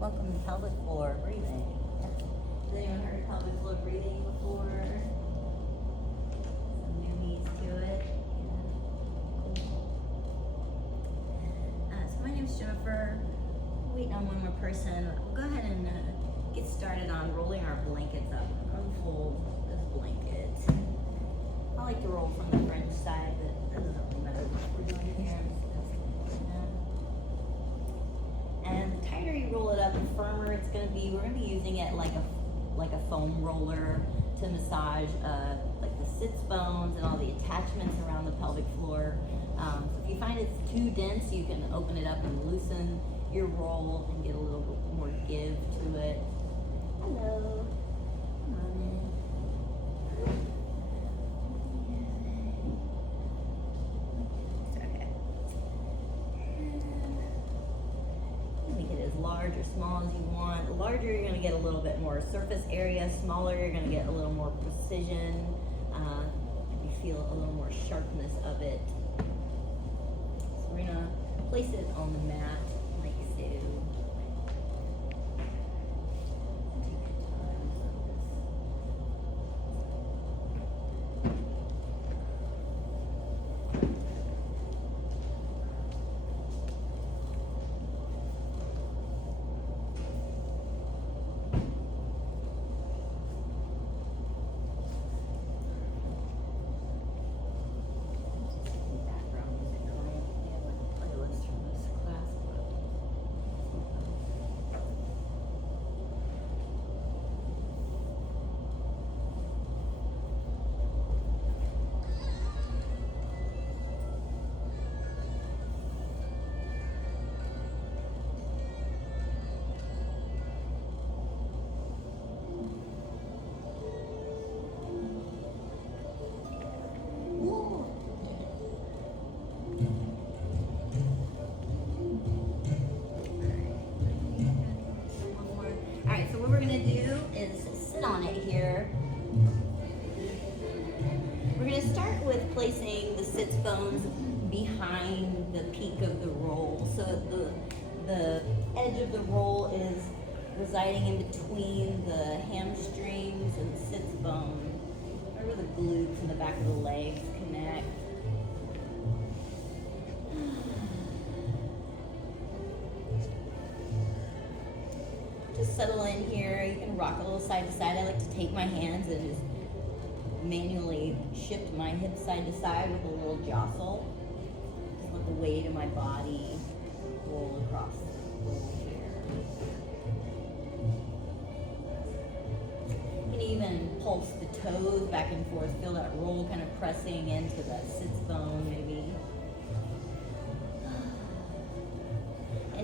Welcome to Pelvic Floor Breathing. Has anyone heard pelvic floor breathing before? Some new needs to it. Yeah. Cool. So my name is Jennifer. Waiting on one more person. We'll go ahead and get started on rolling our blankets up. Unfold this blanket. I like to roll from the French side, but that doesn't really matter what we're doing here. And the tighter you roll it up, the firmer it's going to be. We're going to be using it like a foam roller to massage like the sits bones and all the attachments around the pelvic floor. So if you find it's too dense, you can open it up and loosen your roll and get a little bit more give to it. Hello. Come on in. Large or small as you want. The larger, you're going to get a little bit more surface area. Smaller, you're going to get a little more precision. You feel a little more sharpness of it. So we're going to place it on the mat like so. What we're going to do is sit on it here. We're going to start with placing the sits bones behind the peak of the roll. So the edge of the roll is residing in between the hamstrings and the sits bone, where the glutes and the back of the legs connect. Just settle in here. You can rock a little side to side. I like to take my hands and just manually shift my hips side to side with a little jostle. Just let the weight of my body roll across the roll here. You can even pulse the toes back and forth. Feel that roll kind of pressing into the sits bone maybe.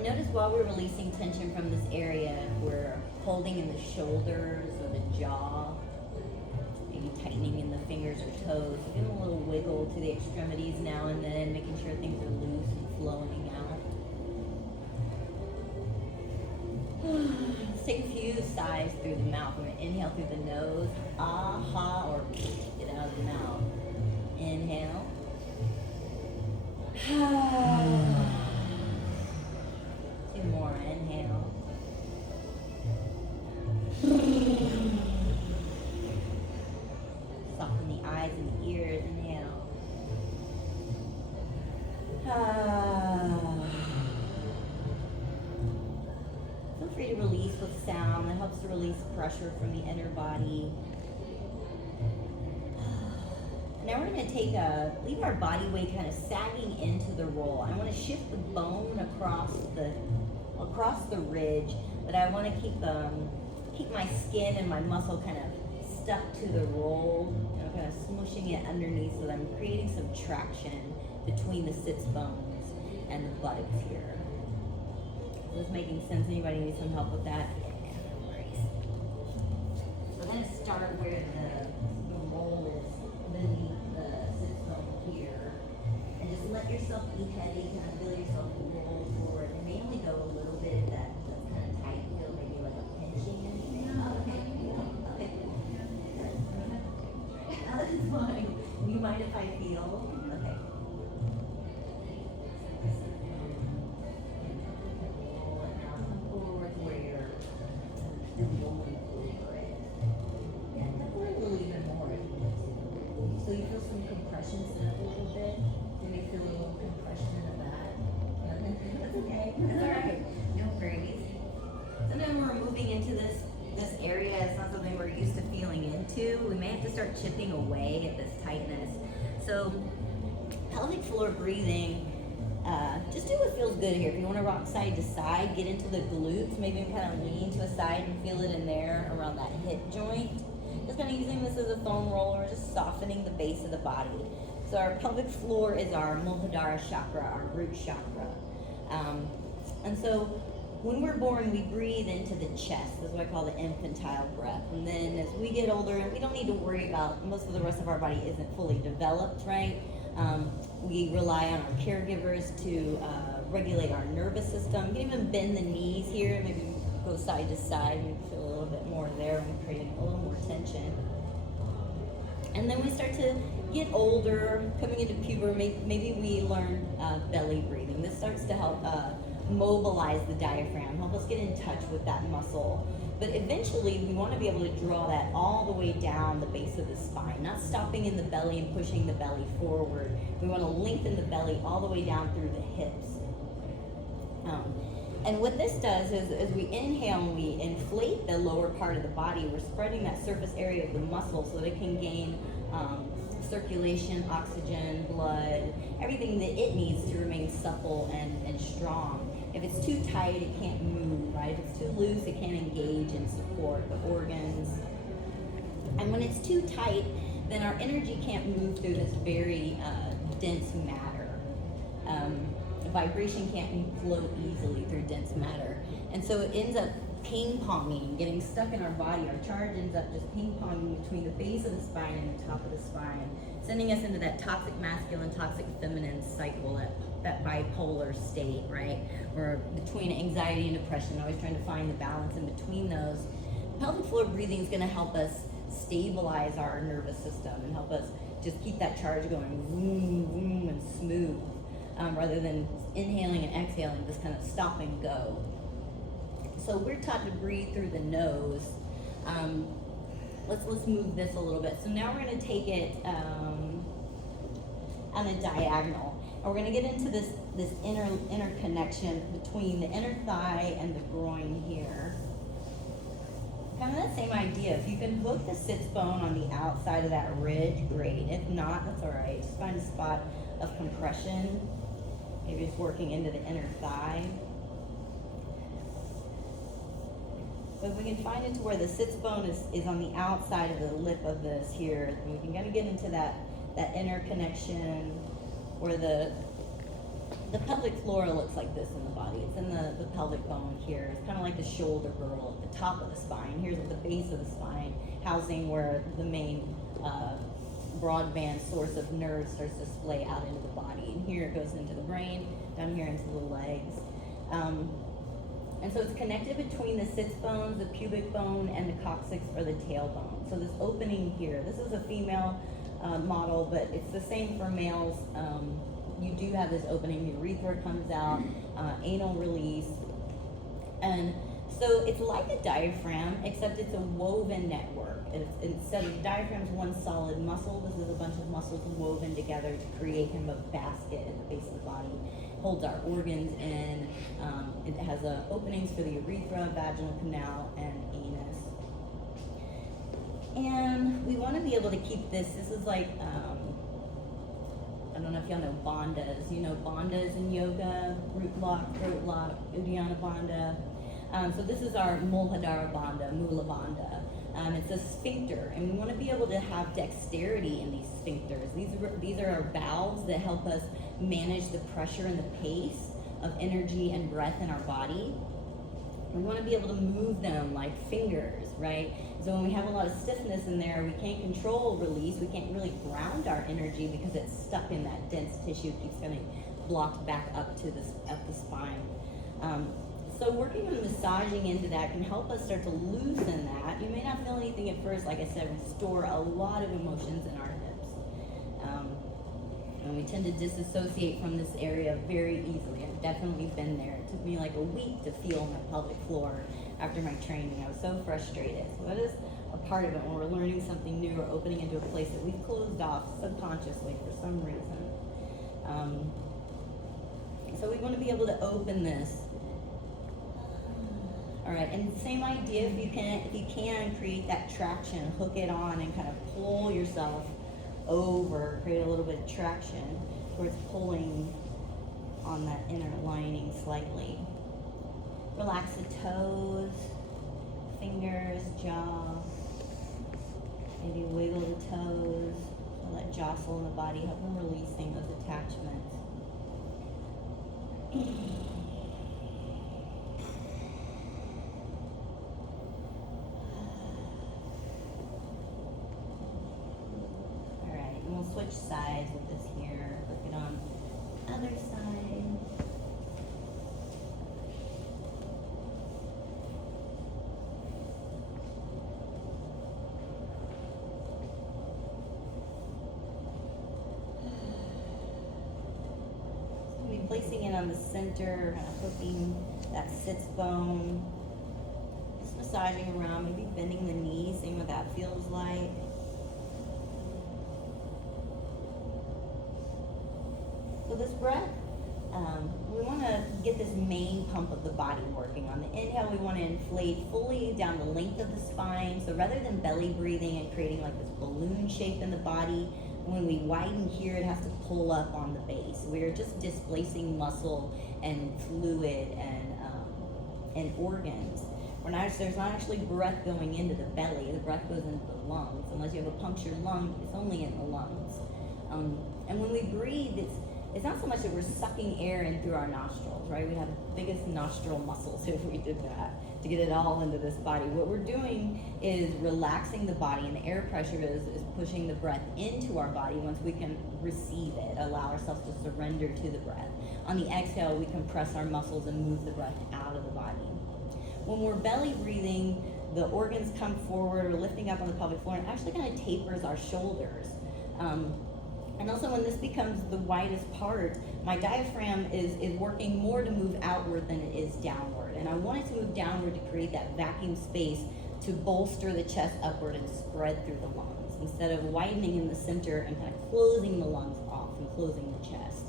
Notice while we're releasing tension from this area, we're holding in the shoulders or the jaw, maybe tightening in the fingers or toes. Giving a little wiggle to the extremities now and then, making sure things are loose and flowing out. Let's take a few sighs through the mouth. We're going to inhale through the nose, ah-ha, or get out of the mouth. Inhale. Two more. Inhale. Soften the eyes and the ears. Inhale. Feel free to release with sound. That helps to release pressure from the inner body. Now we're going to leave our body weight kind of sagging into the roll. I want to shift the bone across the ridge, but I want to keep my skin and my muscle kind of stuck to the roll, kind of smushing it underneath so that I'm creating some traction between the sits bones and the buttocks here. Is this making sense? Anybody need some help with that? Yeah, no worries. So I'm going to start where the roll is beneath the sits bone here. And just let yourself be heavy, kind of feel yourself roll forward. And mainly go a little bit that's kind of tight, feel maybe like a pinching in there. Okay. That is fine. Do you mind if I feel? Okay. Roll it out forward where you're chipping away at this tightness. So pelvic floor breathing, just do what feels good here. If you want to rock side to side, get into the glutes, maybe kind of lean to a side and feel it in there around that hip joint. Just kind of using this as a foam roller, just softening the base of the body. So our pelvic floor is our Muladhara chakra, our root chakra. And so when we're born, we breathe into the chest. That's what I call the infantile breath. And then as we get older, and we don't need to worry about, most of the rest of our body isn't fully developed, right? We rely on our caregivers to regulate our nervous system. You can even bend the knees here, maybe go side to side, maybe feel a little bit more there when creating a little more tension. And then we start to get older, coming into puberty, maybe we learn belly breathing. This starts to help mobilize the diaphragm, help us get in touch with that muscle. But eventually we want to be able to draw that all the way down the base of the spine, not stopping in the belly and pushing the belly forward. We want to lengthen the belly all the way down through the hips. And what this does is, as we inhale and we inflate the lower part of the body, we're spreading that surface area of the muscle so that it can gain circulation, oxygen, blood, everything that it needs to remain supple and strong. If it's too tight, it can't move, right? If it's too loose, it can't engage and support the organs. And when it's too tight, then our energy can't move through this very dense matter. Vibration can't flow easily through dense matter. And so it ends up ping-ponging, getting stuck in our body. Our charge ends up just ping-ponging between the base of the spine and the top of the spine, sending us into that toxic masculine, toxic feminine cycle, that bipolar state, right? We're between anxiety and depression, always trying to find the balance in between those. Pelvic floor breathing is going to help us stabilize our nervous system and help us just keep that charge going, boom, boom, and smooth, rather than inhaling and exhaling, just kind of stop and go. So we're taught to breathe through the nose. Let's move this a little bit. So now we're going to take it on a diagonal, and we're going to get into this interconnection between the inner thigh and the groin here. Kind of that same idea. If you can hook the sits bone on the outside of that ridge, great. If not, that's all right. Just find a spot of compression. Maybe just working into the inner thigh. So if we can find it to where the sits bone is on the outside of the lip of this here, then we can kind of get into that interconnection where the pelvic floor looks like this in the body. It's in the pelvic bone here. It's kind of like the shoulder girdle at the top of the spine. Here's at the base of the spine, housing where the main broadband source of nerves starts to splay out into the body. And here it goes into the brain, down here into the legs. And so it's connected between the sits bones, the pubic bone, and the coccyx or the tailbone. So this opening here, this is a female model, but it's the same for males. You do have this opening, the urethra comes out, anal release. And so it's like a diaphragm, except it's a woven network. Instead of diaphragm's one solid muscle, this is a bunch of muscles woven together to create kind of a basket at the base of the body. Holds our organs in. It has openings for the urethra, vaginal canal, and anus. And we want to be able to keep this. This is like, I don't know if y'all know bandhas. You know bandhas in yoga, root lock, throat lock, Uddiyana bandha. So this is our Muladhara bandha, Mula bandha. It's a sphincter, and we want to be able to have dexterity in these sphincters. These are our valves that help us manage the pressure and the pace of energy and breath in our body. We want to be able to move them like fingers, right? So when we have a lot of stiffness in there, we can't control release. We can't really ground our energy because it's stuck in that dense tissue. It keeps getting blocked back up to the spine. So working on massaging into that can help us start to loosen that. You may not feel anything at first. Like I said, we store a lot of emotions in our hips. And we tend to disassociate from this area very easily. I've definitely been there. It took me like a week to feel my pelvic floor after my training. I was so frustrated. So that is a part of it when we're learning something new or opening into a place that we've closed off subconsciously for some reason. So we want to be able to open this. All right, and same idea, if you can create that traction, hook it on and kind of pull yourself over, create a little bit of traction towards pulling on that inner lining slightly. Relax the toes, fingers, jaw. Maybe wiggle the toes, let jostle in the body, help them releasing those attachments. Alright, and we'll switch sides with this here. Look it on the other side. Placing it on the center, kind of hooking that sits bone, just massaging around, maybe bending the knees, seeing what that feels like. So this breath, we want to get this main pump of the body working. On the inhale, we want to inflate fully down the length of the spine. So rather than belly breathing and creating like this balloon shape in the body, when we widen here, it has to pull up on the base. We're just displacing muscle and fluid and organs. There's not actually breath going into the belly. The breath goes into the lungs. Unless you have a punctured lung, it's only in the lungs. And when we breathe, it's not so much that we're sucking air in through our nostrils, right? We have the biggest nostril muscles if we did that to get it all into this body. What we're doing is relaxing the body, and the air pressure is pushing the breath into our body once we can receive it, allow ourselves to surrender to the breath. On the exhale, we compress our muscles and move the breath out of the body. When we're belly breathing, the organs come forward, or lifting up on the pelvic floor, and actually kind of tapers our shoulders. And also when this becomes the widest part, my diaphragm is working more to move outward than it is downward. And I want it to move downward to create that vacuum space to bolster the chest upward and spread through the lungs, instead of widening in the center and kind of closing the lungs off and closing the chest.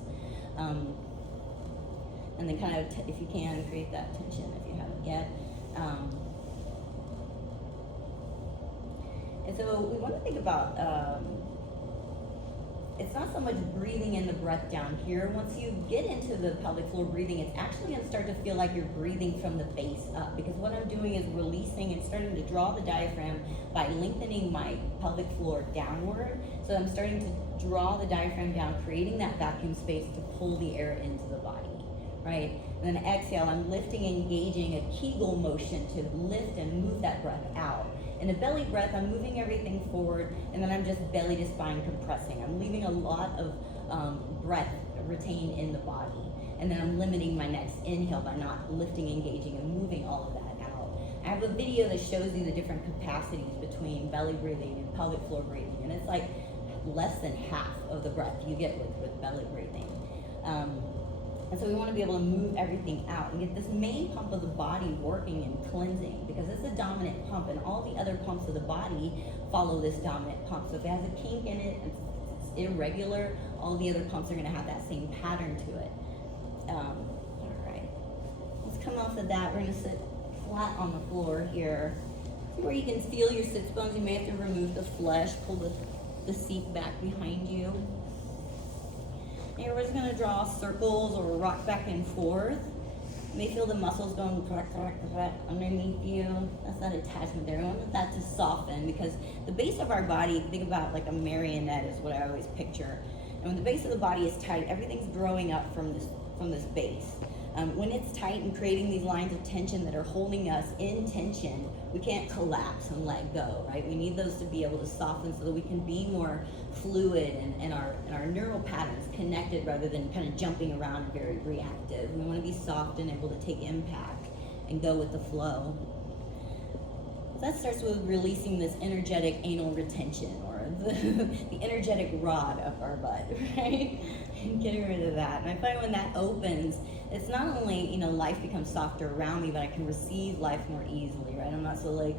And then kind of, if you can, create that tension if you haven't yet. And so we want to think about, it's not so much breathing in the breath down here. Once you get into the pelvic floor breathing, it's actually going to start to feel like you're breathing from the base up, because what I'm doing is releasing and starting to draw the diaphragm by lengthening my pelvic floor downward. So I'm starting to draw the diaphragm down, creating that vacuum space to pull the air into the body, right? And then exhale, I'm lifting, engaging a Kegel motion to lift and move that breath out. In a belly breath, I'm moving everything forward, and then I'm just belly to spine compressing. I'm leaving a lot of breath retained in the body. And then I'm limiting my next inhale by not lifting, engaging, and moving all of that out. I have a video that shows you the different capacities between belly breathing and pelvic floor breathing, and it's like less than half of the breath you get with belly breathing. And so we want to be able to move everything out and get this main pump of the body working and cleansing, because it's a dominant pump, and all the other pumps of the body follow this dominant pump. So if it has a kink in it, it's irregular, all the other pumps are going to have that same pattern to it. All right, let's come off of that. We're going to sit flat on the floor here. Where you can feel your sits bones, you may have to remove the flesh, pull the seat back behind you. And we're just going to draw circles or rock back and forth. You may feel the muscles going underneath you. That's that attachment there. I want that to soften, because the base of our body, think about like a marionette is what I always picture. And when the base of the body is tight, everything's growing up from this base. When it's tight and creating these lines of tension that are holding us in tension, we can't collapse and let go, right? We need those to be able to soften so that we can be more fluid and our neural patterns connected, rather than kind of jumping around and very reactive. We want to be soft and able to take impact and go with the flow. So that starts with releasing this energetic anal retention, or the energetic rod up our butt, right? And getting rid of that. And I find when that opens, it's not only, life becomes softer around me, but I can receive life more easily, right? I'm not so like,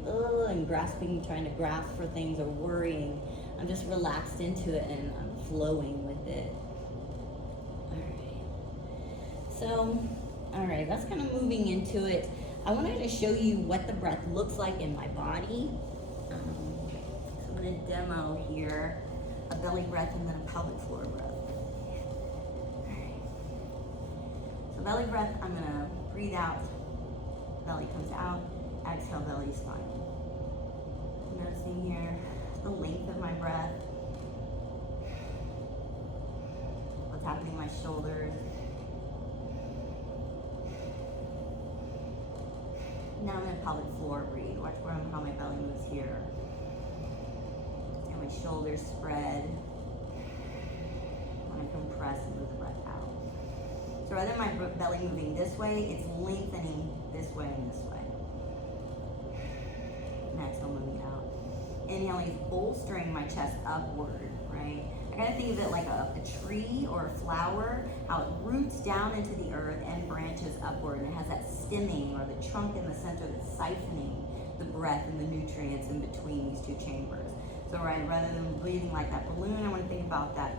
and grasping, trying to grasp for things or worrying. I'm just relaxed into it and I'm flowing with it. All right. So, all right, that's kind of moving into it. I wanted to show you what the breath looks like in my body. So I'm going to demo here a belly breath and then a pelvic floor breath. So belly breath, I'm going to breathe out, belly comes out, exhale, belly spine. Noticing here the length of my breath, what's happening in my shoulders. Now I'm in a pelvic floor breathe. Watch how my belly moves here. And my shoulders spread. When I compress and move the breath out. So rather than my belly moving this way, it's lengthening this way and this way. And exhale, moving out. Inhaling is bolstering my chest upward, right? I kind of think of it like a tree or a flower, how it roots down into the earth and branches upward, and it has that stemming or the trunk in the center that's siphoning the breath and the nutrients in between these two chambers. So rather than breathing like that balloon, I want to think about that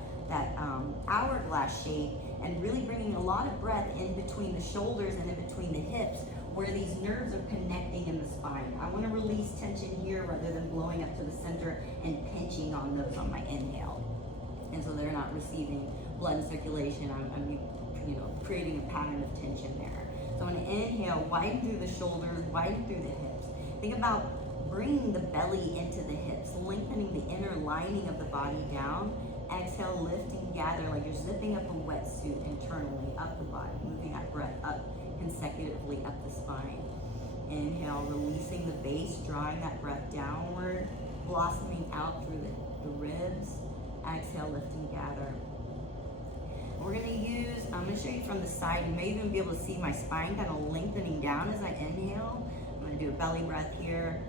hourglass shape and really bringing a lot of breath in between the shoulders and in between the hips, where these nerves are connecting in the spine. I want to release tension here rather than blowing up to the center and pinching on those on my inhale. And so they're not receiving blood and circulation. I'm creating a pattern of tension there. So I'm going to inhale, widen through the shoulders, widen through the hips. Think about bringing the belly into the hips, lengthening the inner lining of the body down. Exhale, lift and gather like you're zipping up a wetsuit internally up the body, moving that breath up consecutively up the spine. Inhale, releasing the base, drawing that breath downward, blossoming out through the ribs. Exhale, lift and gather. We're going to use, I'm going to show you from the side. You may even be able to see my spine kind of lengthening down as I inhale. I'm going to do a belly breath here.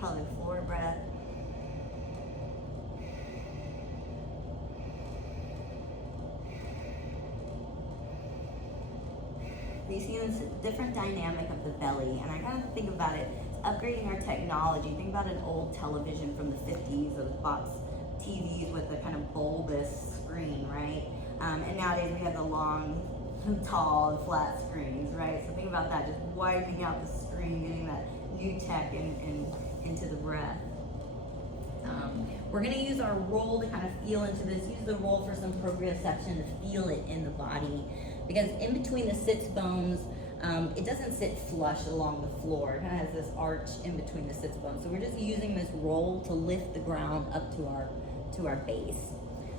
Pelvic floor breath. You see this different dynamic of the belly, and I kind of think about it, upgrading our technology. Think about an old television from the 50s, those box TVs with the kind of bulbous screen, right? And nowadays we have the long, tall, and flat screens, right? So think about that, just widening out the screen, getting that new tech into the breath. We're going to use our roll to kind of feel into this. Use the roll for some proprioception to feel it in the body. Because in between the sits bones, it doesn't sit flush along the floor. It kind of has this arch in between the sits bones. So we're just using this roll to lift the ground up to our base.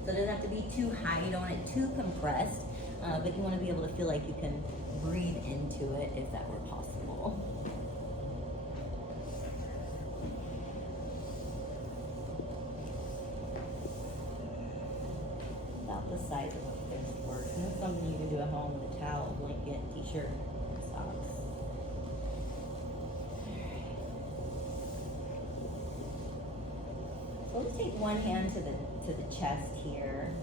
So it doesn't have to be too high. You don't want it too compressed, but you want to be able to feel like you can breathe into it if that were possible. About the size of a fixed work. And it's something you can do at home with a towel, blanket, t-shirt, socks. So let's take one hand to the chest here,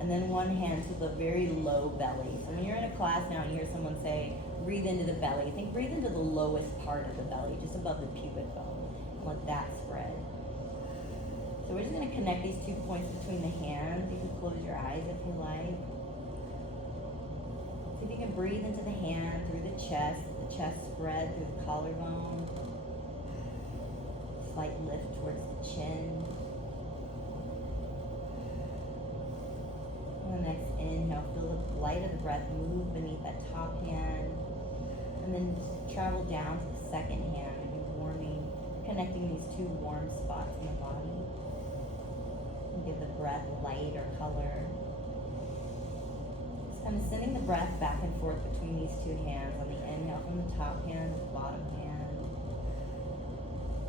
and then one hand to the very low belly. So when you're in a class now and you hear someone say, breathe into the belly, think breathe into the lowest part of the belly, just above the pubic bone, and let that spread. So we're just going to connect these 2 points between the hands. You can close your eyes if you like. See if you can breathe into the hand, through the chest spread through the collarbone. Slight lift towards the chin. On the next inhale, feel the light of the breath move beneath that top hand. And then travel down to the second hand and be warming, connecting these two warm spots in the body. Give the breath light or color. Just kind of sending the breath back and forth between these two hands. On the inhale from the top hand to the bottom hand.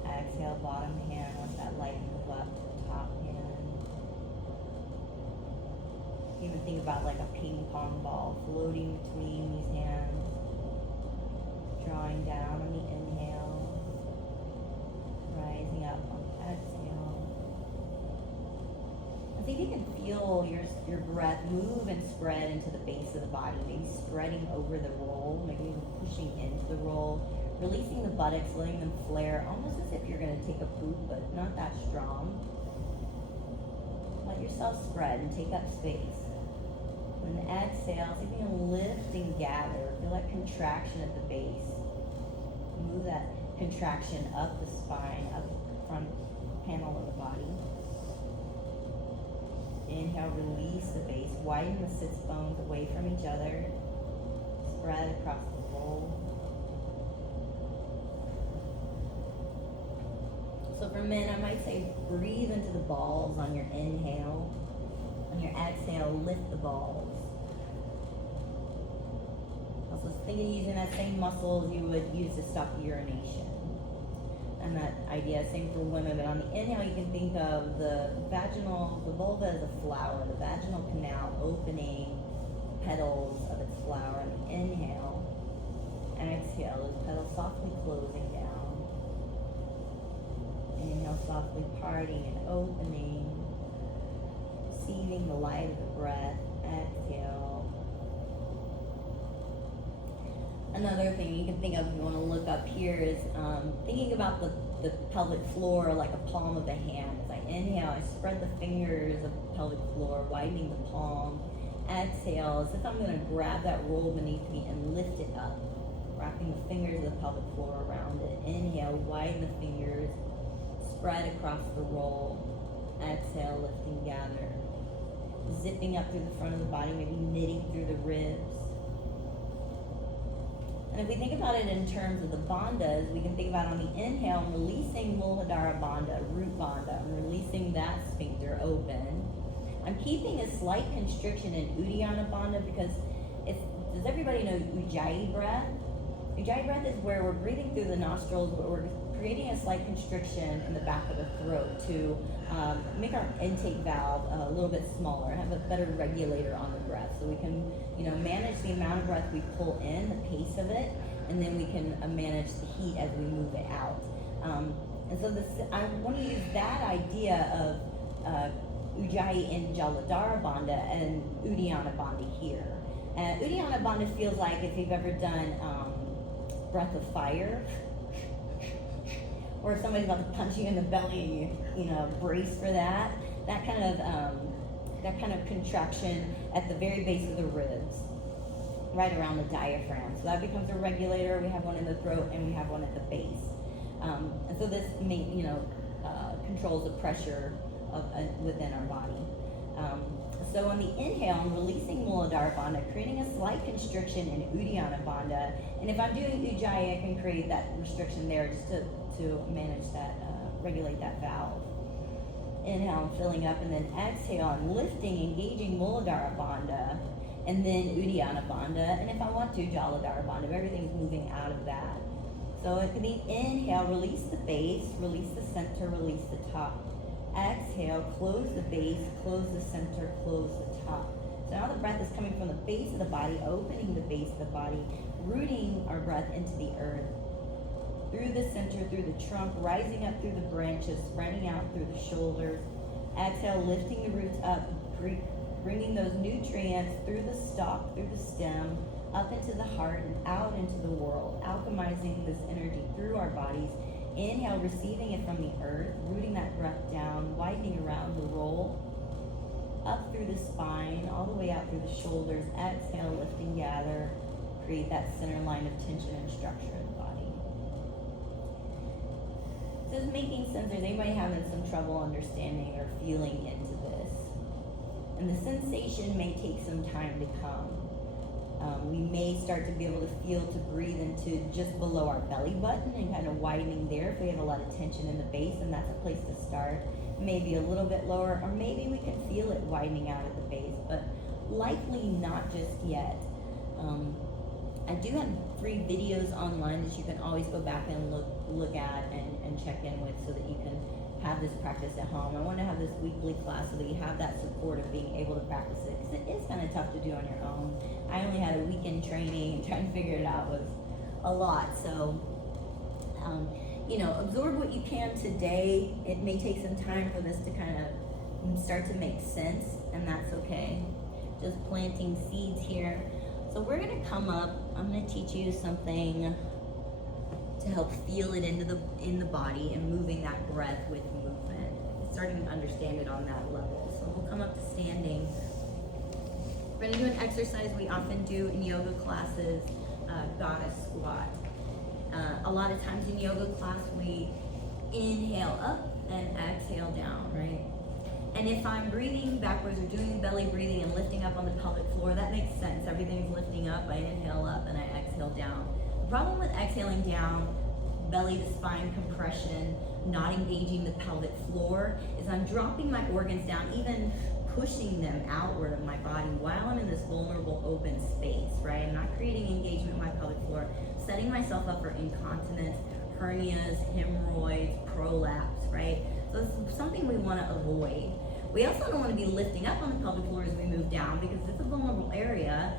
Exhale, bottom hand. Let that light move up to the top hand. Even think about like a ping pong ball floating between these hands. Drawing down on the inhale. Rising up on the exhale. See if you can feel your breath move and spread into the base of the body, maybe spreading over the roll, maybe even pushing into the roll, releasing the buttocks, letting them flare, almost as if you're going to take a poop, but not that strong. Let yourself spread and take up space. And exhale, see if you can and gather. Feel that contraction at the base. Move that contraction up the spine, up the front panel of the body. Inhale, release the base. Widen the sits bones away from each other. Spread across the bowl. So for men, I might say breathe into the balls on your inhale. On your exhale, lift the balls. Also think of using that same muscles you would use to stop urination. And that idea, same for women, but on the inhale you can think of the vulva as a flower, the vaginal canal opening petals of its flower on the inhale. And exhale, those petals softly closing down. Inhale, softly parting and opening, receiving the light of the breath. Exhale. Another thing you can think of if you want to look up here is thinking about the pelvic floor like a palm of the hand. As I inhale, I spread the fingers of the pelvic floor, widening the palm. Exhale, as if I'm going to grab that roll beneath me and lift it up, wrapping the fingers of the pelvic floor around it. Inhale, widen the fingers, spread across the roll. Exhale, lift and gather. Zipping up through the front of the body, maybe knitting through the ribs. And if we think about it in terms of the bandhas, we can think about on the inhale, releasing Muladhara Bandha, root bandha. I'm releasing that sphincter open. I'm keeping a slight constriction in Uddiyana Bandha because does everybody know Ujjayi breath? Ujjayi breath is where we're breathing through the nostrils, but we're creating a slight constriction in the back of the throat to make our intake valve a little bit smaller, have a better regulator on the breath, so we can, manage the amount of breath we pull in, the pace of it, and then we can manage the heat as we move it out. And so I want to use that idea of Ujjayi and Jaladhara Bandha and Uddiyana Bandha here. Uddiyana Bandha feels like if you've ever done breath of fire, or if somebody's about to punch you in the belly, brace for that. That kind of contraction at the very base of the ribs, right around the diaphragm. So that becomes a regulator. We have one in the throat and we have one at the base. And so this controls the pressure within our body. So on the inhale, I'm releasing Muladhara Bandha, creating a slight constriction in Uddiyana Bandha. And if I'm doing Ujjayi, I can create that restriction there just to manage that, regulate that valve. Inhale, I'm filling up, and then exhale, I'm lifting, engaging Muladhara Bandha, and then Uddiyana Bandha. And if I want to, Jaladhara Bandha, everything's moving out of that. So it could be inhale, release the base, release the center, release the top. Exhale, close the base, close the center, close the top. So now the breath is coming from the base of the body, opening the base of the body, rooting our breath into the earth. Through the center, through the trunk, rising up through the branches, spreading out through the shoulders. Exhale, lifting the roots up, bringing those nutrients through the stalk, through the stem, up into the heart and out into the world, alchemizing this energy through our bodies. Inhale, receiving it from the earth, rooting that breath down, widening around the roll, up through the spine, all the way out through the shoulders. Exhale, lift and gather, create that center line of tension and structure in the body. This is making sense. Is anybody having some trouble understanding or feeling into this? And the sensation may take some time to come. We may start to be able to feel to breathe into just below our belly button and kind of widening there if we have a lot of tension in the base, and that's a place to start. Maybe a little bit lower, or maybe we can feel it widening out at the base, but likely not just yet. I do have free videos online that you can always go back and look at and check in with so that you can have this practice at home. I want to have this weekly class so that you have that support of being able to practice it, because it is kind of tough to do on your own. I only had a weekend training, and trying to figure it out was a lot. So, absorb what you can today. It may take some time for this to kind of start to make sense, and that's okay. Just planting seeds here. So we're going to come up. I'm going to teach you something to help feel it in the body and moving that breath with movement. Starting to understand it on that level. So we'll come up to standing. We're gonna do an exercise we often do in yoga classes, goddess squat. A lot of times in yoga class, we inhale up and exhale down, right? And if I'm breathing backwards or doing belly breathing and lifting up on the pelvic floor, that makes sense. Everything's lifting up, I inhale up and I exhale down. The problem with exhaling down, belly to spine compression, not engaging the pelvic floor, is I'm dropping my organs down, even pushing them outward of my body while I'm in this vulnerable open space, right? I'm not creating engagement with my pelvic floor, setting myself up for incontinence, hernias, hemorrhoids, prolapse, right? So it's something we want to avoid. We also don't want to be lifting up on the pelvic floor as we move down because it's a vulnerable area,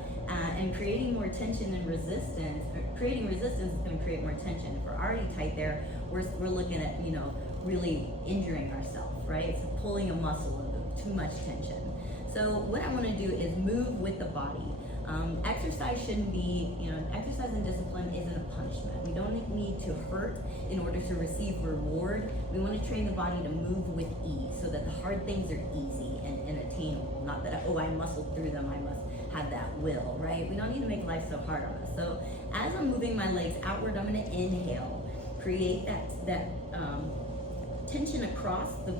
and creating more tension and resistance. Creating resistance is going to create more tension. If we're already tight there, we're looking at, really injuring ourselves, right? It's pulling a muscle with too much tension. So what I want to do is move with the body. Exercise shouldn't be, exercise and discipline isn't a punishment. We don't need to hurt in order to receive reward. We want to train the body to move with ease so that the hard things are easy and attainable. Not that, I muscled through them, I must have that will, right? We don't need to make life so hard on us. So as I'm moving my legs outward, I'm going to inhale, create that tension across the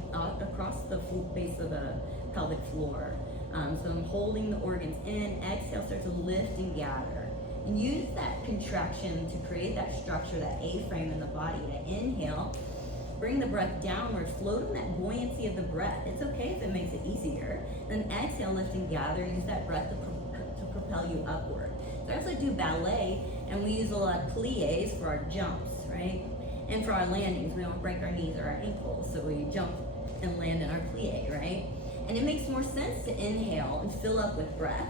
base of the pelvic floor. So I'm holding the organs in, exhale, start to lift and gather. And use that contraction to create that structure, that A-frame in the body. To inhale, bring the breath downward, float in that buoyancy of the breath. It's okay if it makes it easier. Then exhale, lift and gather, use that breath to propel you upward. So I also do ballet, and we use a lot of plies for our jumps, right? And for our landings, we don't break our knees or our ankles, so we jump and land in our plie, right? And it makes more sense to inhale and fill up with breath.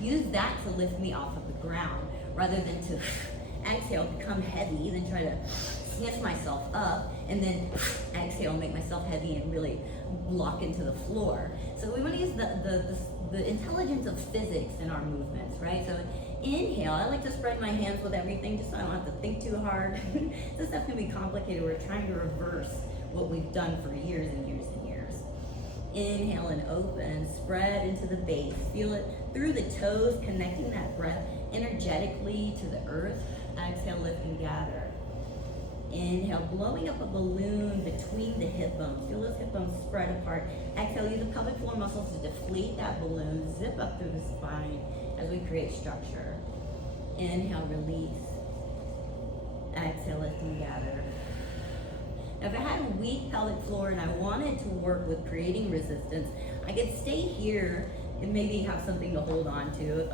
Use that to lift me off of the ground rather than to exhale, become heavy, then try to sniff myself up, and then exhale, make myself heavy and really lock into the floor. So we want to use the intelligence of physics in our movements, right? So inhale, I like to spread my hands with everything just so I don't have to think too hard. This stuff can be complicated. We're trying to reverse what we've done for years and years and years. Inhale and open, spread into the base. Feel it through the toes, connecting that breath energetically to the earth. Exhale, lift and gather. Inhale, blowing up a balloon between the hip bones. Feel those hip bones spread apart. Exhale, use the pelvic floor muscles to deflate that balloon, zip up through the spine as we create structure. Inhale, release. Exhale, lift and gather. Now, if I had a weak pelvic floor and I wanted to work with creating resistance, I could stay here and maybe have something to hold on to if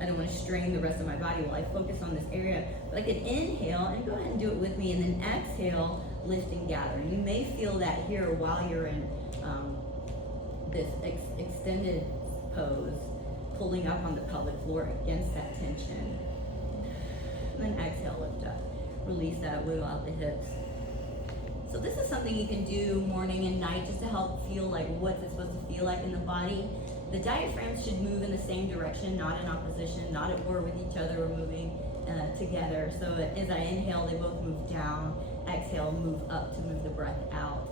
I don't want to strain the rest of my body while I focus on this area. But I could inhale and go ahead and do it with me, and then exhale, lift and gather. And you may feel that here while you're in this extended pose, pulling up on the pelvic floor against that tension. And then exhale, lift up. Release that, wiggle out the hips. So this is something you can do morning and night just to help feel like what's it supposed to feel like in the body. The diaphragms should move in the same direction, not in opposition, not at war with each other. We're moving together. So as I inhale, they both move down. Exhale, move up to move the breath out.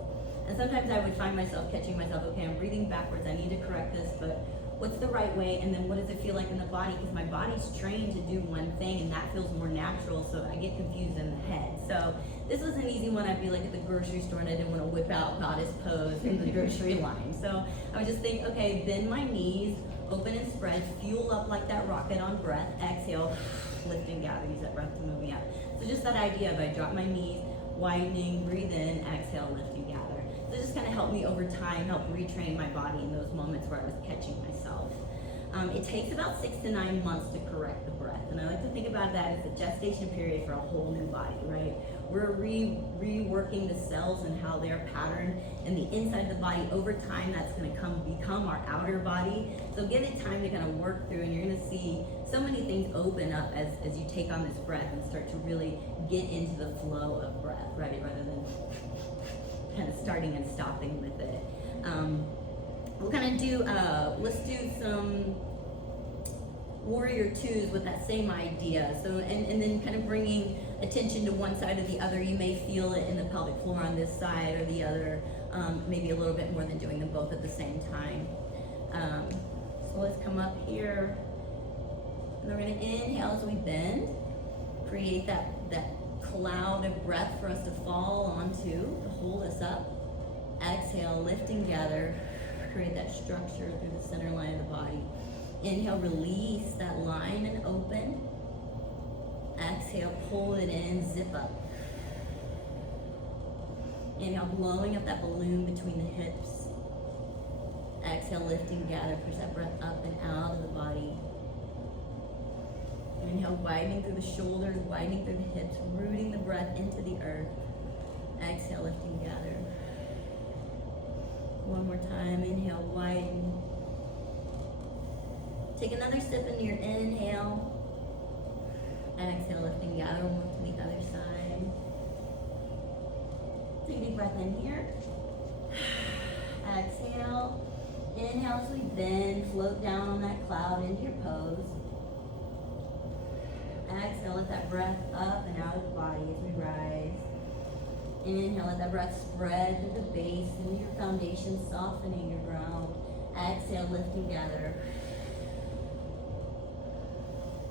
And sometimes I would find myself catching myself, okay, I'm breathing backwards. I need to correct this, but what's the right way? And then what does it feel like in the body? Because my body's trained to do one thing, and that feels more natural, so I get confused in the head. So this was an easy one. I'd be like at the grocery store and I didn't want to whip out goddess pose in the grocery line. So I would just think, okay, bend my knees, open and spread, fuel up like that rocket on breath, exhale, lift and gather, use that breath to move me up. So just that idea of I drop my knees, widening, breathe in, exhale, lift and gather. So just kind of helped me over time, help retrain my body in those moments where I was catching myself. It takes about 6 to 9 months to correct the breath. And I like to think about that as a gestation period for a whole new body, right? We're reworking the cells and how they're patterned in the inside of the body. Over time, that's going to become our outer body. So give it time to kind of work through, and you're going to see so many things open up as you take on this breath and start to really get into the flow of breath, right? Rather than kind of starting and stopping with it. We're gonna do, let's do some warrior twos with that same idea. So, and then kind of bringing attention to one side or the other. You may feel it in the pelvic floor on this side or the other, maybe a little bit more than doing them both at the same time. So So let's come up here. And we're gonna inhale as we bend. Create that cloud of breath for us to fall onto, to hold us up. Exhale, lift and gather. Create that structure through the center line of the body. Inhale, release that line and open. Exhale, pull it in, zip up. Inhale, blowing up that balloon between the hips. Exhale, lift and gather. Push that breath up and out of the body. Inhale, widening through the shoulders, widening through the hips, rooting the breath into the earth. Exhale, lift and gather. One more time. Inhale, widen. Take another step into your inhale. Exhale, lift and gather. One to the other side. Take a deep breath in here. Exhale. Inhale as we bend. Float down on that cloud into your pose. Exhale, let that breath up and out of the body as we rise. Inhale, let that breath spread to the base, into your foundation, softening your ground. Exhale, lift and gather.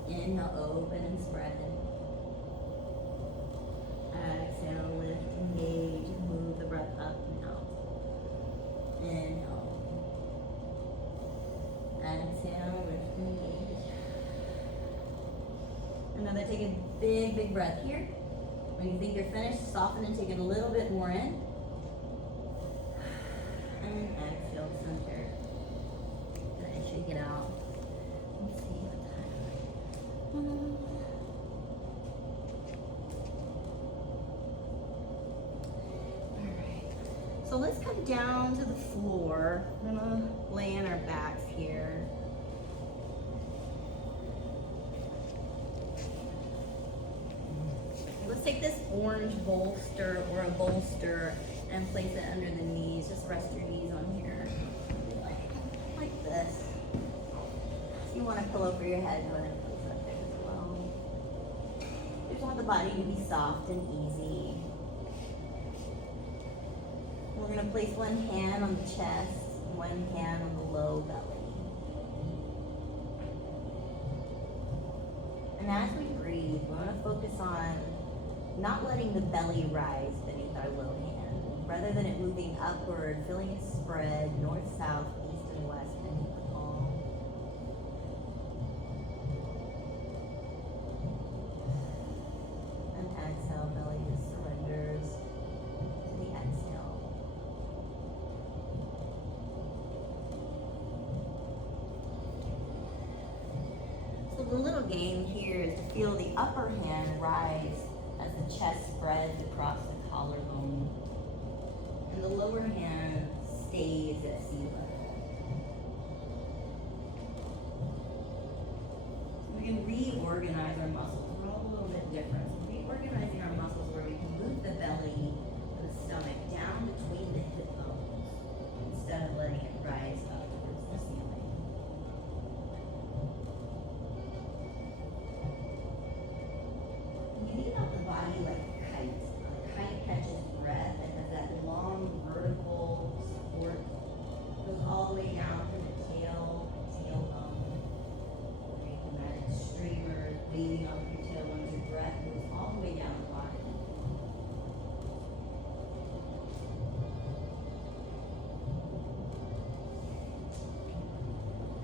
Inhale, open and spread. Exhale, lift, engage, and move the breath up and out. Inhale. Exhale, lift, engage. Another, take a big, big breath here. When you think you're finished, soften and take it a little bit more in. And exhale, center. Then shake it out. Let's see what time. Alright. So let's come down to the floor. We're gonna lay on our backs here. Let's take this orange bolster or a bolster and place it under the knees. Just rest your knees on here. Like this. If you want a pillow for your head, go ahead and place it up there as well. Just want the body to be soft and easy. We're going to place one hand on the chest, one hand on the low belly. And as we breathe, we want to focus on not letting the belly rise beneath our low hand. Rather than it moving upward, feeling it spread north, south, east, and west beneath the palm. And exhale, belly just surrenders to the exhale. So the little game here is to feel the upper hand rise as the chest spreads across the collarbone. And the lower hand stays at sea level. We can reorganize our muscles. We're all a little bit different. So reorganizing our muscles where we can move the belly or the stomach down between the hip bones instead of letting it rise up towards the ceiling. You need out the body like a kite. A kite catches breath and has that long vertical support. Goes all the way down to the tailbone. You can imagine streamers leading off your tailbone. Your breath goes all the way down the body.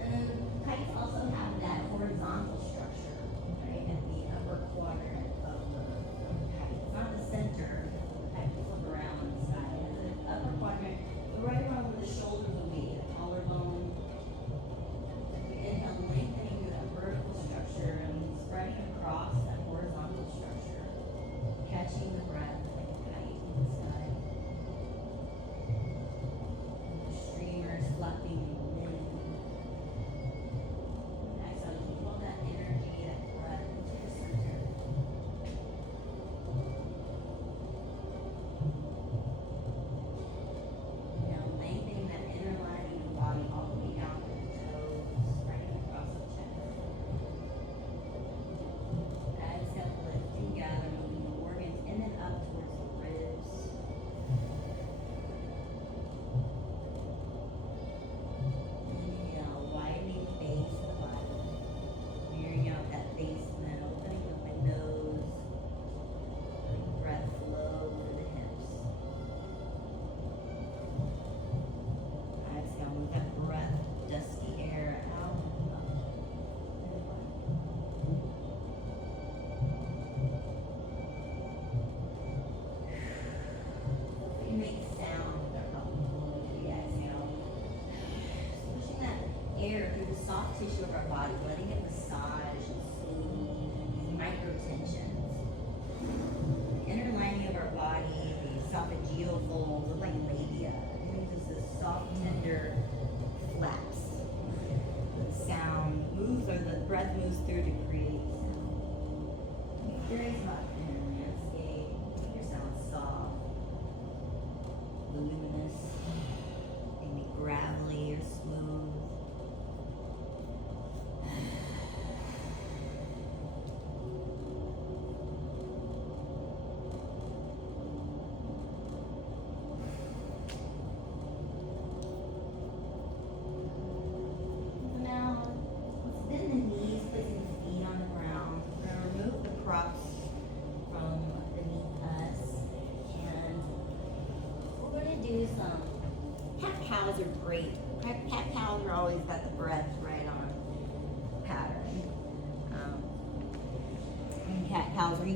And kites also have that horizontal structure, right, at the upper quadrant of the kite.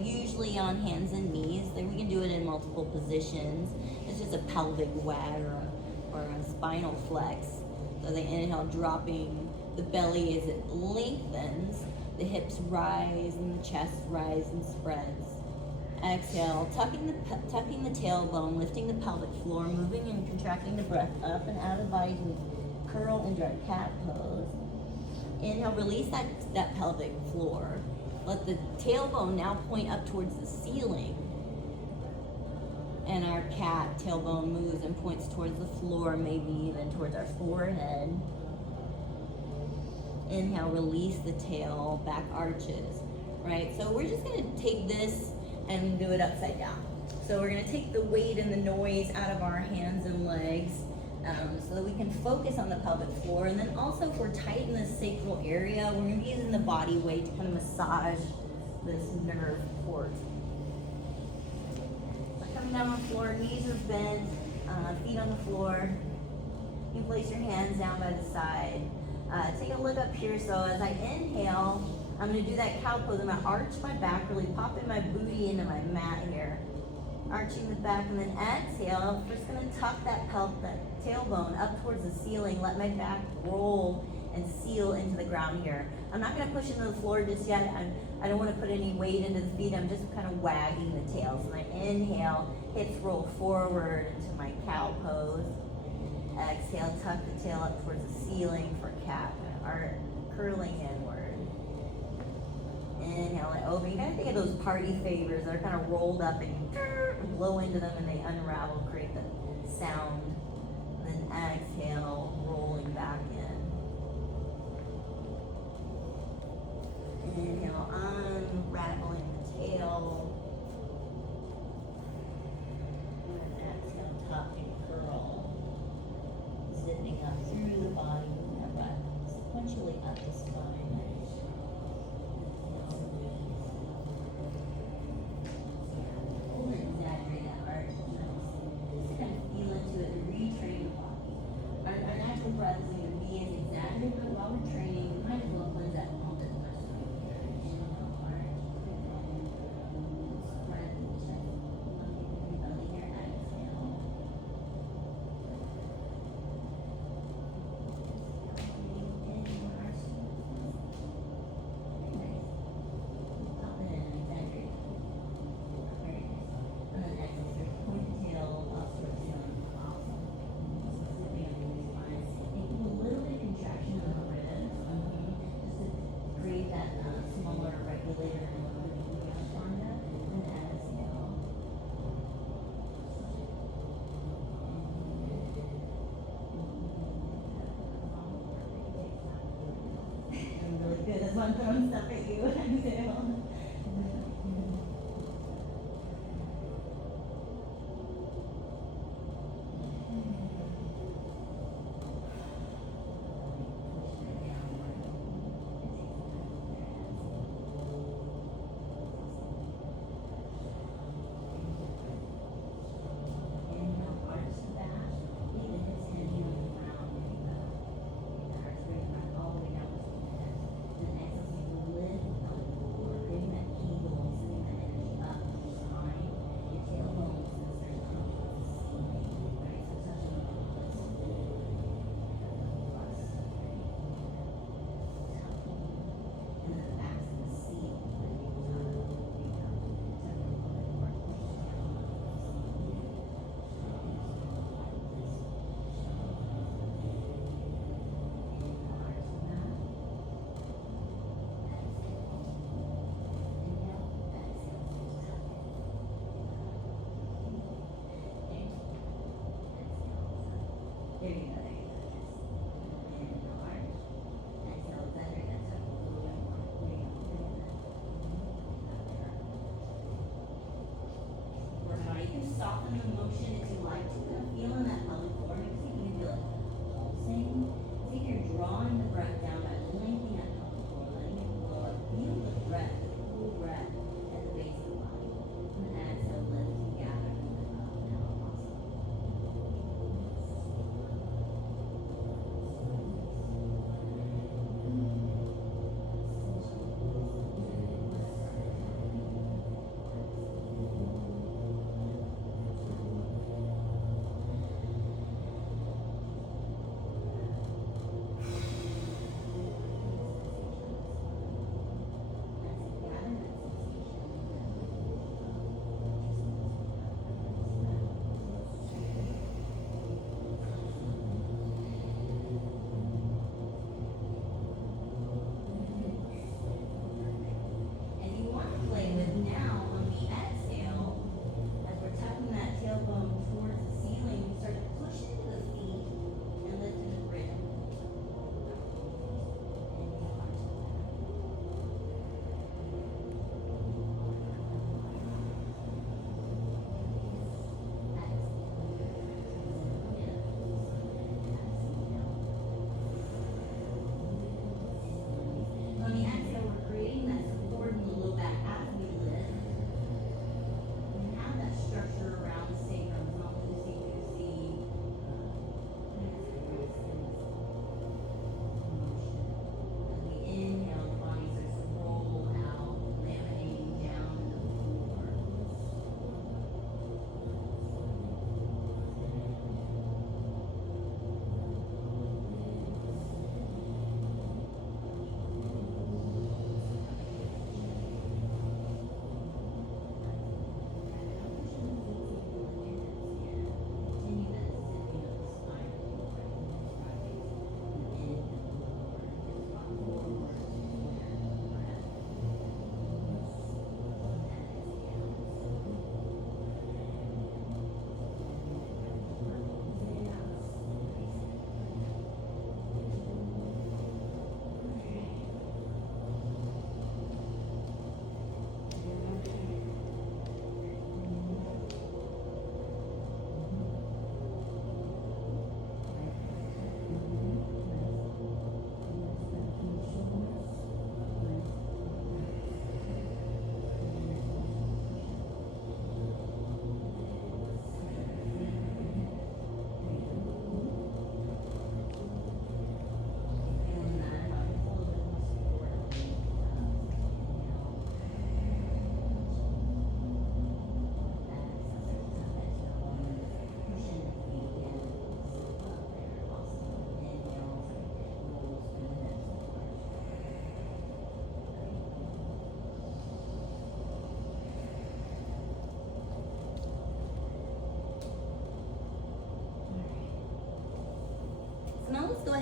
usually on hands and knees. We can do it in multiple positions. It's just a pelvic wag or a spinal flex. So the inhale, dropping the belly as it lengthens, the hips rise and the chest rise and spreads. Exhale, tucking the tailbone, lifting the pelvic floor, moving and contracting the breath up and out of the body to curl into our cat pose. Inhale, release that pelvic floor. Let the tailbone now point up towards the ceiling. And our cat tailbone moves and points towards the floor, maybe even towards our forehead. Inhale, release the tail, back arches, right? So we're just gonna take this and do it upside down. So we're gonna take the weight and the noise out of our hands and legs so that we can focus on the pelvic floor. And then also if we're tight in the sacral area, we're gonna be using the body weight to kind of massage this nerve port. Coming down on the floor, knees are bent, feet on the floor. You can place your hands down by the side. Take a look up here. So as I inhale, I'm going to do that cow pose. I'm going to arch my back, really popping my booty into my mat here. Arching the back, and then exhale. I'm just going to tuck that tailbone up towards the ceiling. Let my back roll and seal into the ground here. I'm not going to push into the floor just yet. I don't want to put any weight into the feet. I'm just kind of wagging the tail. So when I inhale, hips roll forward into my cow pose. Exhale, tuck the tail up towards the ceiling for cat, or curling inward. Inhale and open. You gotta think of those party favors that are kind of rolled up and you blow into them and they unravel, create the sound. And then exhale, rolling back in. Inhale, unraveling the tail. And exhale, tuck and curl. Zipping up through the body, sequentially up the spine. Exaggerate that arch. Just kind of feel into it and retrain the body. Our natural breath is going to be in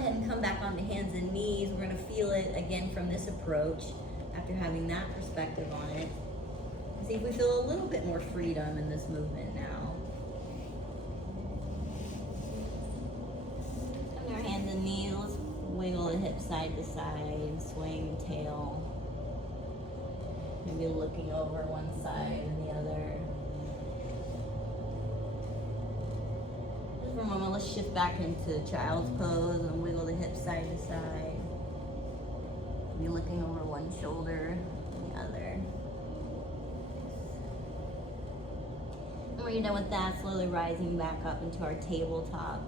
ahead and come back onto hands and knees. We're gonna feel it again from this approach after having that perspective on it. See if we feel a little bit more freedom in this movement now. Come to our hands and knees. Let's wiggle the hips side to side, swing the tail. Maybe looking over one side and the other. Just for a moment, let's shift back into child's pose and wiggle the hips side to side. Maybe looking over one shoulder and the other. And when you're done with that, slowly rising back up into our tabletop.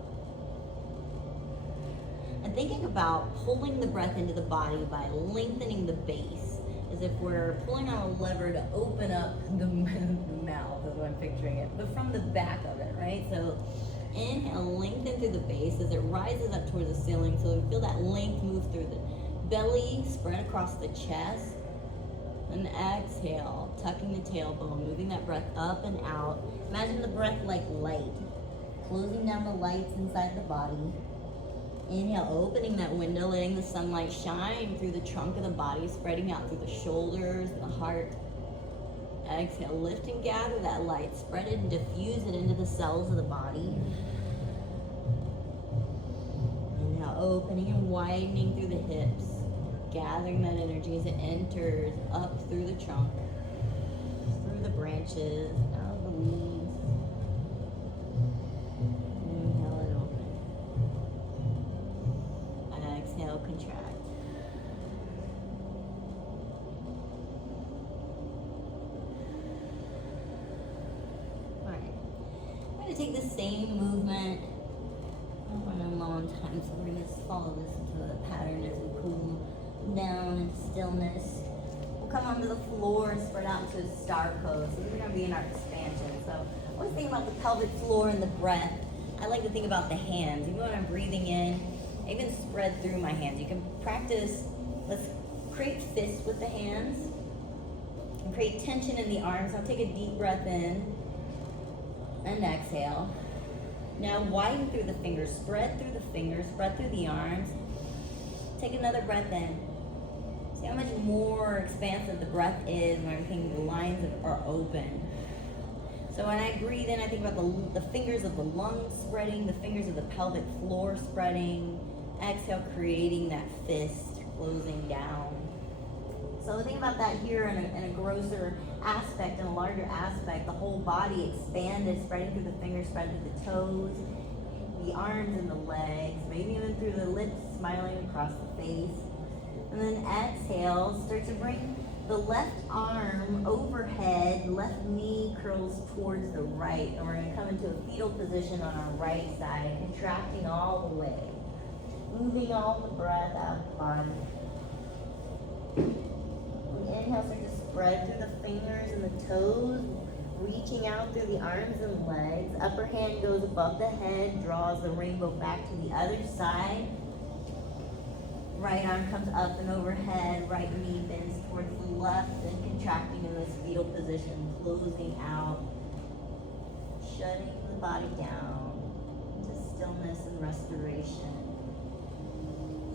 And thinking about pulling the breath into the body by lengthening the base, as if we're pulling on a lever to open up the mouth, is what I'm picturing it, but from the back of it, right? So inhale, lengthen through the base as it rises up towards the ceiling, so we feel that length move through the belly, spread across the chest. And exhale, tucking the tailbone, moving that breath up and out. Imagine the breath like light, closing down the lights inside the body. Inhale, opening that window, letting the sunlight shine through the trunk of the body, spreading out through the shoulders, the heart. Exhale, lift and gather that light, spread it and diffuse it into the cells of the body. Inhale, opening and widening through the hips, gathering that energy as it enters up through the trunk, through the branches, out of the leaves. Inhale and open. Exhale, contract. Alright. I'm going to take the same movement. I'm running low on time, so we're going to follow this into the pattern as we cool down in stillness. We'll come onto the floor and spread out into a star pose. So we're going to be in our expansion. So I always think about the pelvic floor and the breath. I like to think about the hands. Even when I'm breathing in, I even spread through my hands. You can practice, let's create fists with the hands and create tension in the arms. I'll take a deep breath in and exhale. Now widen through the fingers, spread through the fingers, spread through the arms. Take another breath in. See how much more expansive the breath is when everything, the lines are open. So when I breathe in, I think about the fingers of the lungs spreading, the fingers of the pelvic floor spreading. Exhale, creating that fist, closing down. So think about that here in a grosser aspect, in a larger aspect. The whole body expanded, spreading through the fingers, spreading through the toes, the arms and the legs, maybe even through the lips, smiling across the face. And then exhale, start to bring the left arm overhead, left knee curls towards the right, and we're going to come into a fetal position on our right side, contracting all the way, moving all the breath out of the body. Inhale, start to spread through the fingers and the toes, reaching out through the arms and legs. Upper hand goes above the head, draws the rainbow back to the other side. Right arm comes up and overhead, right knee bends towards the left and contracting in this fetal position, closing out, shutting the body down to stillness and restoration.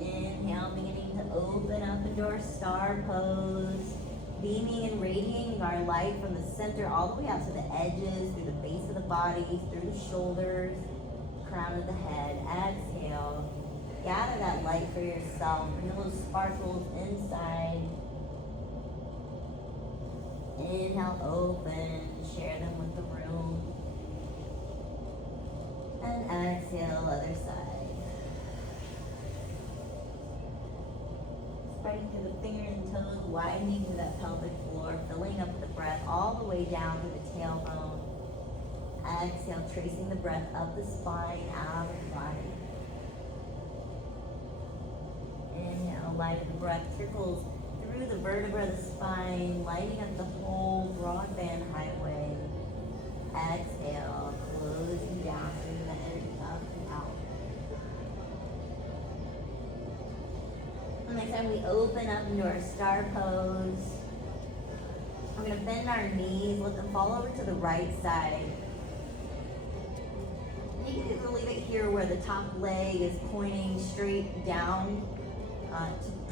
Inhale, beginning to open up into our star pose, beaming and radiating our light from the center all the way out to the edges, through the base of the body, through the shoulders, crown of the head. Exhale, gather that light for yourself, bring those sparkles inside. Inhale, open, share them with the room. And exhale, other side. Spreading through the fingers and toes, widening through that pelvic floor, filling up the breath all the way down through the tailbone. Exhale, tracing the breath up the spine, out of the body. Inhale, light of the breath trickles through the vertebra of the spine, lighting up the whole broadband highway. Exhale, closing down through the head, up and out. And next time we open up into our star pose, we're going to bend our knees, let them fall over to the right side. And you can either leave it here where the top leg is pointing straight down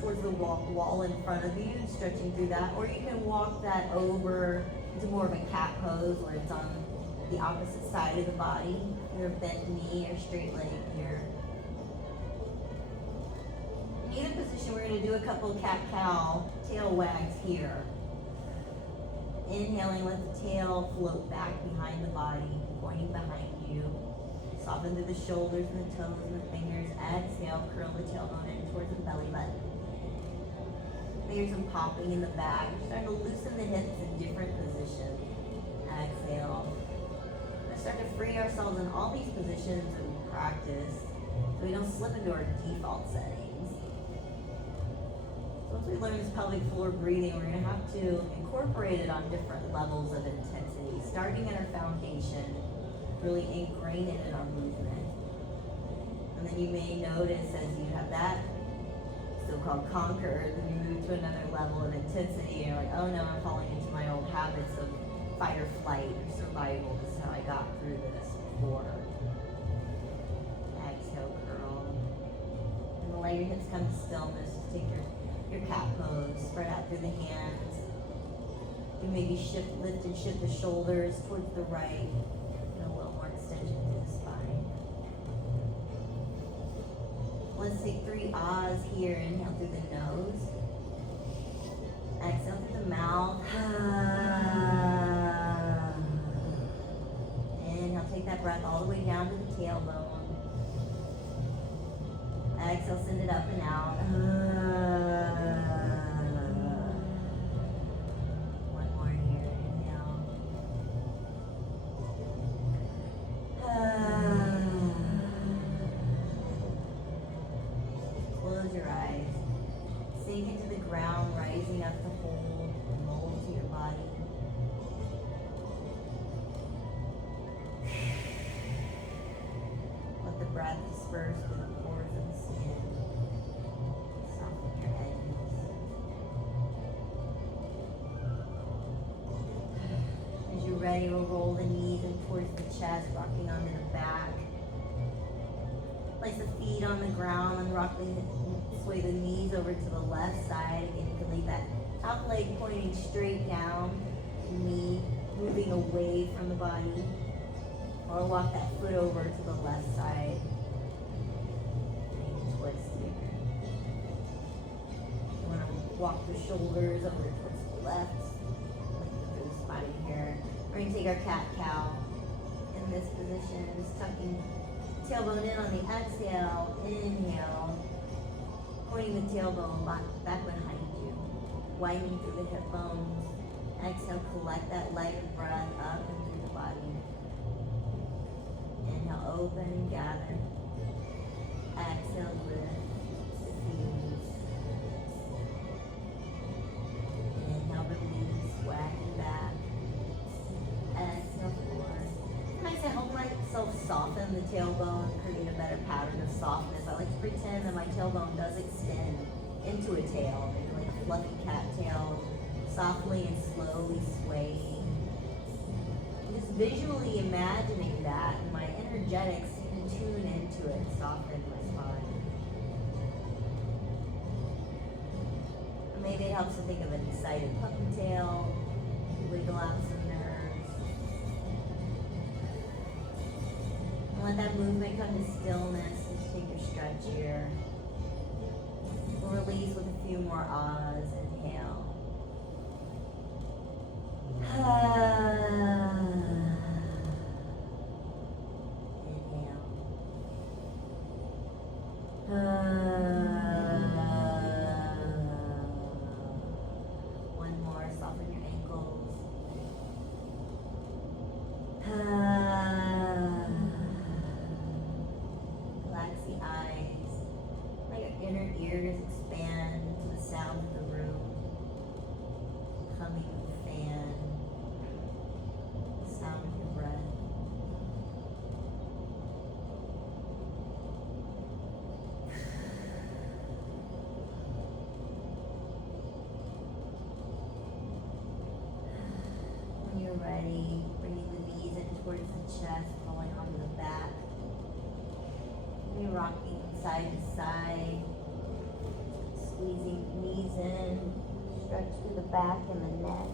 towards the wall in front of you, stretching through that, or you can walk that over into more of a cat pose where it's on the opposite side of the body, either bent knee or straight leg here. In either position, we're going to do a couple of cat-cow tail wags here. Inhaling, let the tail float back behind the body, pointing behind you. Soften through the shoulders and the toes and the fingers. Exhale, curl the tailbone in towards the belly button. There's some popping in the back. Starting to loosen the hips in different positions. Exhale. Let's start to free ourselves in all these positions that we practice so we don't slip into our default settings. Once we learn this pelvic floor breathing, we're going to have to incorporate it on different levels of intensity, starting at our foundation, really ingraining it in our movement. And then you may notice as you have that so-called conquered, then you move to another level of intensity, and you're like, oh no, I'm falling into my old habits of fight or flight or survival. This is how I got through this before. Exhale, curl. And let your hips come to stillness. Just take your cat pose, spread out through the hands. You maybe lift and shift the shoulders towards the right, and a little more extension to the spine. Let's take 3 ahs here. Inhale through the nose. Exhale through the mouth. Inhale, take that breath all the way down to the tailbone. Exhale, send it up and out. One more here. Inhale. Close your eyes. Sink into the ground, rising up to hold and mold to your body. Let the breath disperse through the pores of the skin. Soften your edges. As you're ready, we'll roll the knees in towards the chest, rocking onto the back. Place the feet on the ground and rock sway the knees over to the left side. Again, you can leave that top leg pointing straight down, knee moving away from the body, or walk that foot over to the left side. And twist here. You want to walk the shoulders over towards the left, through the spine here. We're going to take our cat-cow in this position, just tucking tailbone in on the exhale. Inhale, pointing the tailbone back behind you, widening through the hip bones. Exhale, collect that light of breath up and through the body. Inhale, open and gather. Exhale, lift, diffuse. Inhale, release, wagging back. Exhale, forward. Nice, I help myself soften the tailbone, create a better pattern of softness. I like to pretend that my tailbone does extend into a tail, maybe like a fluffy cat tail, softly and slowly swaying. Just visually imagining that, and my energetics can tune into it, soften my spine. Or maybe it helps to think of an excited puppy tail, wiggle out some nerves. And let that movement come to stillness. Just take your stretch here. We'll release with a few more ahs. Inhale. One more, soften your ankles. Relax the eyes. Let your inner ears expand to the sound of the room. Humming of the fan. The sound of your breath. When you're ready, bringing the knees in towards the chest, falling onto the back. Gently rocking side to side, squeezing knees in, stretch through the back and the neck.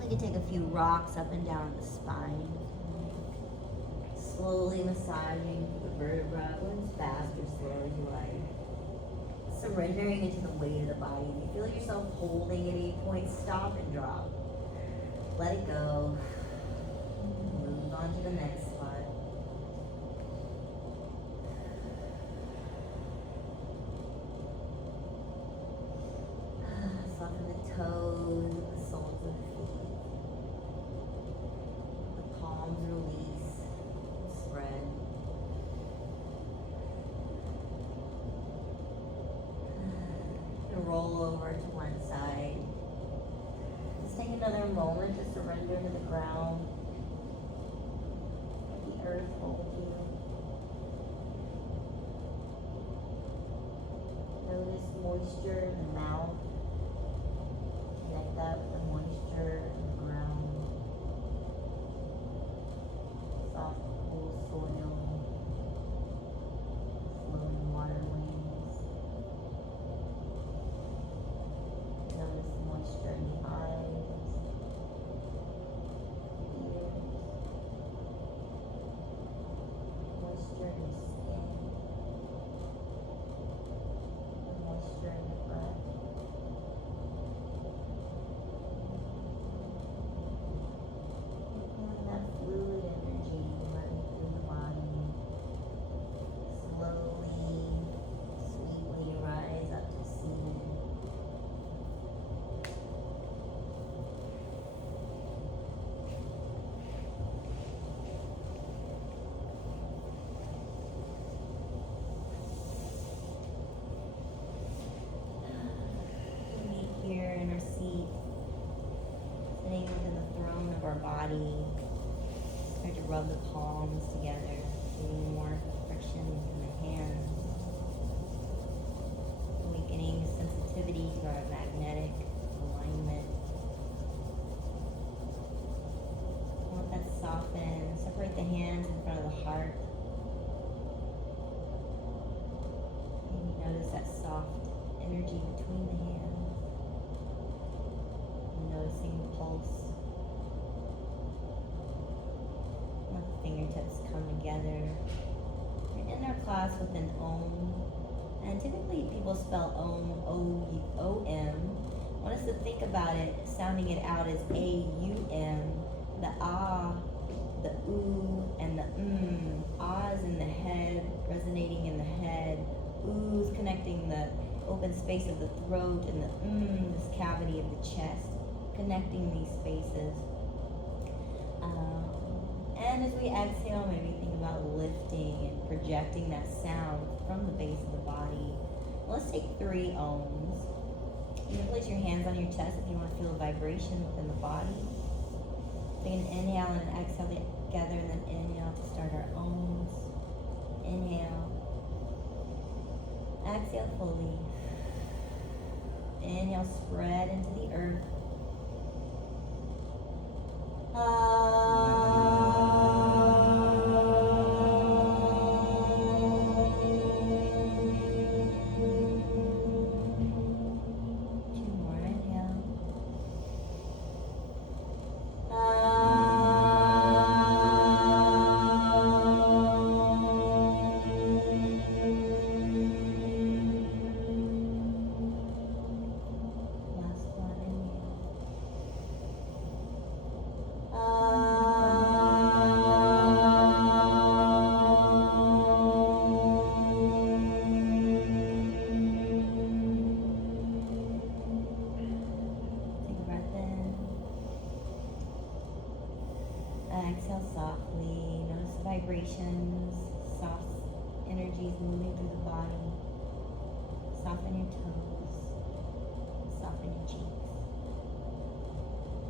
We can take a few rocks up and down the spine. Slowly massaging the vertebra, going as fast or slow as you like. Surrendering into the weight of the body. If you feel yourself holding at any point, stop and drop. Let it go. Move on to the next spot. Soften the toes and the soles of the feet. The palms release, spread. And roll over to one side. Just take another moment to surrender to the ground. Let the earth hold you. Notice moisture in the mouth. Connect that with the moisture in the ground. Soft, cool soil. Flowing waterways. Notice the moisture in the eyes, ears, moisture in your skin, the moisture in your breath. Feeling that fluid energy running through the body. Slowly, sweetly rise up to seated. Here in our seat, sitting within the throne of our body. Start to rub the palms together, feeling more friction in the hands, awakening sensitivity to our magnetic alignment. Let that soften. Separate the hands in front of the heart. Maybe notice that soft energy between the hands. Noticing the pulse. Let the fingertips come together. We're in our class with an Om, and typically people spell Om, O-M. I want us to think about it, sounding it out as A-U-M. The Ah, the Oo, and the Ah is in the head, resonating in the head. Oo is connecting the open space of the throat, and the this cavity of the chest. Connecting these spaces. And as we exhale, maybe think about lifting and projecting that sound from the base of the body. Let's take 3 Oms. You can place your hands on your chest if you want to feel a vibration within the body. Take an inhale and an exhale together, and then inhale to start our Oms. Inhale. Exhale fully. Inhale, spread into the earth. Exhale softly. Notice the vibrations, soft energies moving through the body. Soften your toes. Soften your cheeks.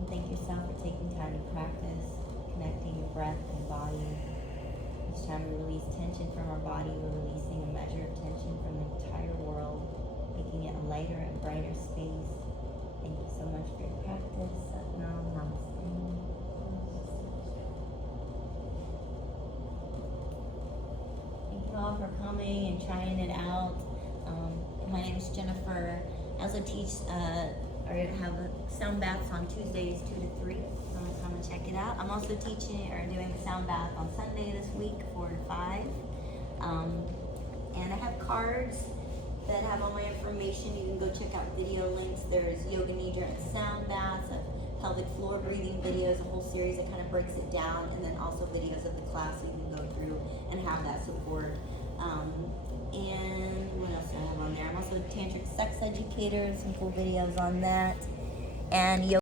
And thank yourself for taking time to practice connecting your breath and body. Each time we release tension from our body, we're releasing a measure of tension from the entire world, making it a lighter and brighter space. Thank you so much for your practice. Satnam, namaste. for coming and trying it out. My name is Jennifer. I also teach, or have sound baths on Tuesdays 2 to 3. So come and check it out. I'm also teaching or doing the sound bath on Sunday this week, 4 to 5. And I have cards that have all my information. You can go check out video links. There's yoga nidra and sound baths, pelvic floor breathing videos, a whole series that kind of breaks it down, and then also videos of the class so you can go through and have that support. And what else do I have on there? I'm also a tantric sex educator, some cool videos on that. And yoga